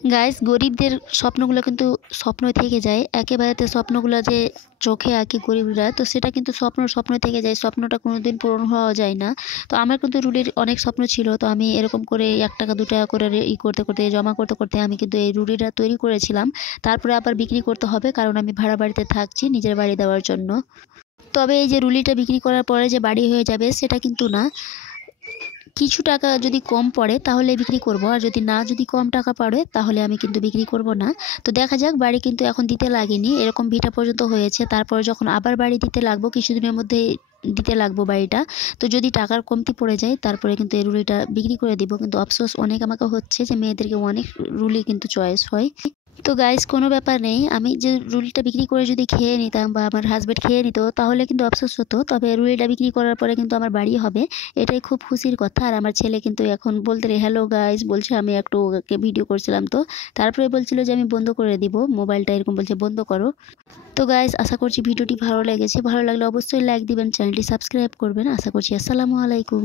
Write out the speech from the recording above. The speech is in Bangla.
গাইস, গরিবদের স্বপ্নগুলো কিন্তু স্বপ্নই থেকে যায় একেবারেতে। স্বপ্নগুলো যে চোখে আঁকে গরিবরা, তো সেটা কিন্তু স্বপ্ন থেকে যায়, স্বপ্নটা কোনোদিন পূরণ হওয়া যায় না। তো আমার কিন্তু রুলির অনেক স্বপ্ন ছিল, তো আমি এরকম করে 1 টাকা 2 টাকা করে ই করতে করতে জমা করতে করতে আমি কিন্তু এই রুলিটা তৈরি করেছিলাম। তারপরে আবার বিক্রি করতে হবে, কারণ আমি ভাড়া বাড়িতে থাকছি নিজের বাড়ি দেওয়ার জন্য। তবে এই যে রুলিটা বিক্রি করার পরে যে বাড়ি হয়ে যাবে সেটা কিন্তু না। কিছু টাকা যদি কম পড়ে তাহলে বিক্রি করব, আর যদি কম টাকা পড়ে তাহলে আমি কিন্তু বিক্রি করব না। তো দেখা যাক, বাড়ি কিন্তু এখন দিতে লাগেনি, এরকম ভিটা পর্যন্ত হয়েছে। তারপর যখন আবার বাড়ি দিতে লাগবো, কিছুদিনের মধ্যে দিতে লাগবো বাড়িটা। তো যদি টাকার কমতি পড়ে যায় তারপরে কিন্তু এই রুলিটা বিক্রি করে দিব। কিন্তু আফসোস অনেক আমাকে হচ্ছে যে মেয়েদেরকে অনেক রুলি কিন্তু চয়েস হয়। তো গাইস, কোনো ব্যাপার নেই, আমি যে রুলিটা বিক্রি করে যদি খেয়ে নিতাম বা আমার হাজব্যান্ড খেয়ে নিত তাহলে কিন্তু আফসোস হতো। তবে রুলিটা বিক্রি করার পরে কিন্তু আমার বাড়ি হবে, এটাই খুব খুশির কথা। আর আমার ছেলে কিন্তু এখন বলতে রে হ্যালো গাইস বলছে, আমি একটু ওকে ভিডিও করছিলাম, তো তারপরে বলছিল যে আমি বন্ধ করে দিব মোবাইলটা, এরকম বলছে বন্ধ করো। তো গাইস, আশা করছি ভিডিওটি ভালো লেগেছে, ভালো লাগলে অবশ্যই লাইক দিবেন, চ্যানেলটি সাবস্ক্রাইব করবেন। আশা করছি। আসসালামু আলাইকুম।